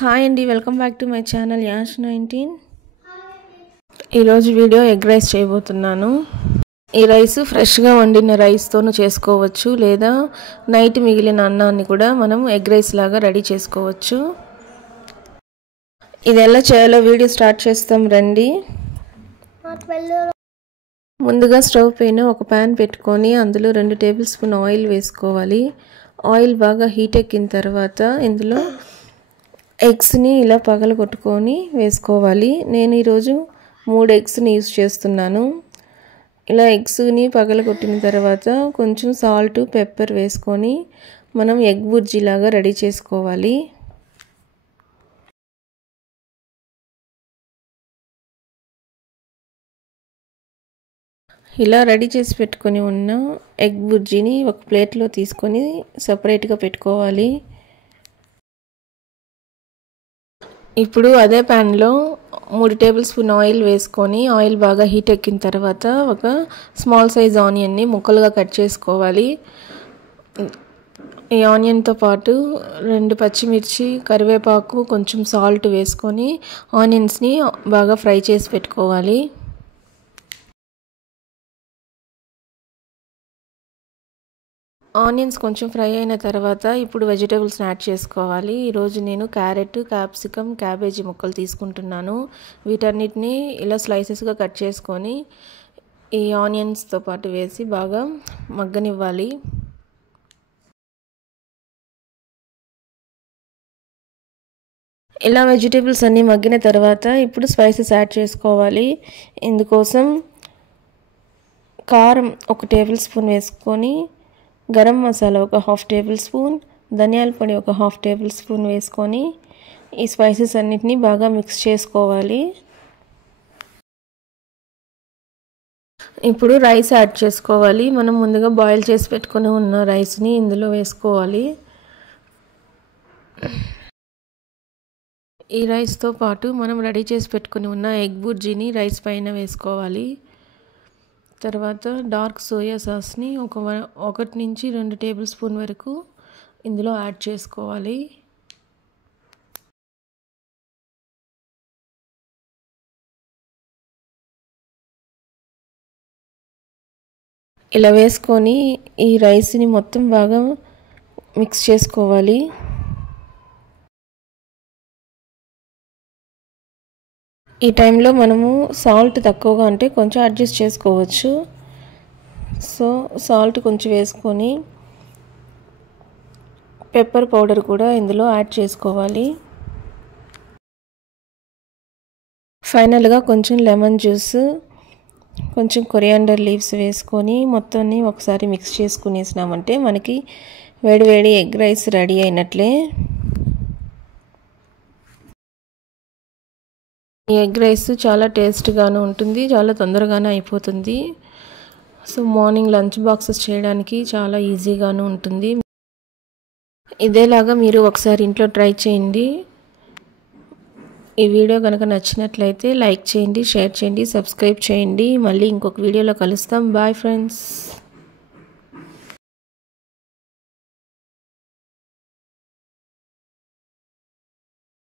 Hi అండి, welcome back to my channel Yash 19. ఈరోజు video egg rice చేయబోతున్నాను. ఈ రైస్ ఫ్రెష్గా వండిన రైస్తోనూ చేసుకోవచ్చు, లేదా నైట్ మిగిలిన అన్నాన్ని కూడా మనం ఎగ్ రైస్ లాగా రెడీ చేసుకోవచ్చు. ఇది ఎలా చేయాలో వీడియో స్టార్ట్ చేస్తాం రండి. ముందుగా స్టవ్ పైన ఒక ప్యాన్ పెట్టుకొని అందులో 2 టేబుల్ స్పూన్ ఆయిల్ వేసుకోవాలి. ఆయిల్ బాగా హీట్ ఎక్కిన తర్వాత ఇందులో ఎగ్స్ని ఇలా పగలగొట్టుకొని వేసుకోవాలి. నేను ఈరోజు 3 ఎగ్స్ని యూజ్ చేస్తున్నాను. ఇలా ఎగ్స్ని పగలగొట్టిన తర్వాత కొంచెం సాల్ట్, పెప్పర్ వేసుకొని మనం ఎగ్ బుర్జీ లాగా రెడీ చేసుకోవాలి. ఇలా రెడీ చేసి పెట్టుకొని ఉన్న ఎగ్ బుర్జీని ఒక ప్లేట్లో తీసుకొని సపరేట్గా పెట్టుకోవాలి. ఇప్పుడు అదే ప్యాన్లో 3 టేబుల్ స్పూన్ ఆయిల్ వేసుకొని ఆయిల్ బాగా హీట్ ఎక్కిన తర్వాత ఒక స్మాల్ సైజ్ ఆనియన్ని ముక్కలుగా కట్ చేసుకోవాలి. ఈ ఆనియన్తో పాటు 2 పచ్చిమిర్చి, కరివేపాకు, కొంచెం సాల్ట్ వేసుకొని ఆనియన్స్ని బాగా ఫ్రై చేసి పెట్టుకోవాలి. ఆనియన్స్ కొంచెం ఫ్రై అయిన తర్వాత ఇప్పుడు వెజిటేబుల్స్ని యాడ్ చేసుకోవాలి. ఈరోజు నేను క్యారెట్, క్యాప్సికమ్, క్యాబేజీ ముక్కలు తీసుకుంటున్నాను. వీటన్నిటిని ఇలా స్లైసెస్గా కట్ చేసుకొని ఈ ఆనియన్స్తో పాటు వేసి బాగా మగ్గనివ్వాలి. ఇలా వెజిటేబుల్స్ అన్నీ మగ్గిన తర్వాత ఇప్పుడు స్పైసెస్ యాడ్ చేసుకోవాలి. ఇందుకోసం కారం 1 టేబుల్ స్పూన్ వేసుకొని, గరం మసాలా 1/2 టేబుల్ స్పూన్, ధనియాల పొడి 1/2 టేబుల్ స్పూన్ వేసుకొని ఈ స్పైసెస్ అన్నిటినీ బాగా మిక్స్ చేసుకోవాలి. ఇప్పుడు రైస్ యాడ్ చేసుకోవాలి. మనం ముందుగా బాయిల్ చేసి పెట్టుకొని ఉన్న రైస్ని ఇందులో వేసుకోవాలి. ఈ రైస్తో పాటు మనం రెడీ చేసి పెట్టుకొని ఉన్న ఎగ్ బుర్జీని రైస్ పైన వేసుకోవాలి. తర్వాత డార్క్ సోయా సాస్ని 1 నుంచి 2 టేబుల్ స్పూన్ వరకు ఇందులో యాడ్ చేసుకోవాలి. ఇలా వేసుకొని ఈ రైస్ని మొత్తం బాగా మిక్స్ చేసుకోవాలి. ఈ టైంలో మనము సాల్ట్ తక్కువగా అంటే కొంచెం అడ్జస్ట్ చేసుకోవచ్చు. సో సాల్ట్ కొంచెం వేసుకొని పెప్పర్ పౌడర్ కూడా ఇందులో యాడ్ చేసుకోవాలి. ఫైనల్గా కొంచెం లెమన్ జ్యూస్, కొంచెం కొరియాండర్ లీవ్స్ వేసుకొని మొత్తాన్ని ఒకసారి మిక్స్ చేసుకునేసినామంటే మనకి వేడివేడి ఎగ్ రైస్ రెడీ అయినట్లే. ఈ ఎగ్ రైస్ చాలా టేస్ట్గాను ఉంటుంది, చాలా తొందరగానే అయిపోతుంది. సో మార్నింగ్ లంచ్ బాక్సెస్ చేయడానికి చాలా ఈజీగాను ఉంటుంది. ఇదేలాగా మీరు ఒకసారి ఇంట్లో ట్రై చేయండి. ఈ వీడియో కనుక నచ్చినట్లయితే లైక్ చేయండి, షేర్ చేయండి, సబ్స్క్రైబ్ చేయండి. మళ్ళీ ఇంకొక వీడియోలో కలుస్తాం. Bye friends.